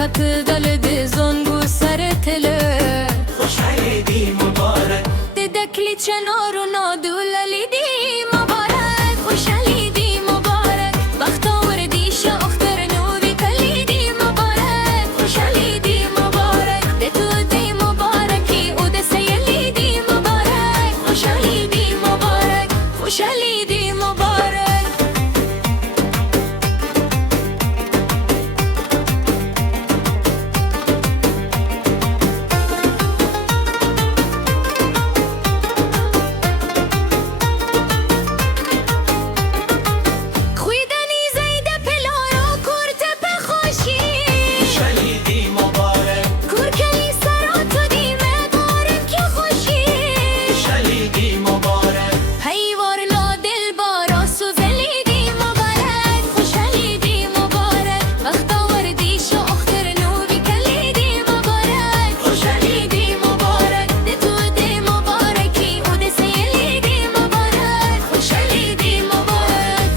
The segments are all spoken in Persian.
قفت دل دی زنگو سر تله خوشحالی دی مبارک دکلی چنار و نادولالی دی مبارک خوشحالی دی مبارک بختاور دی شاختر نوری کلی دی مبارک خوشحالی دی مبارک ده تو دی مبارکی او ده سیلی دی مبارک خوشحالی دی مبارک خوشحالی دی مبارک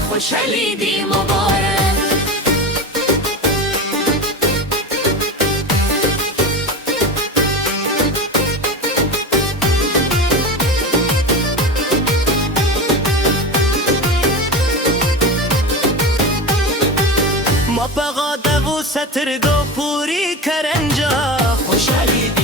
خوشحالی دی مبارک ما بغا دغو سترگو پوری کرنجا خوشحالی دی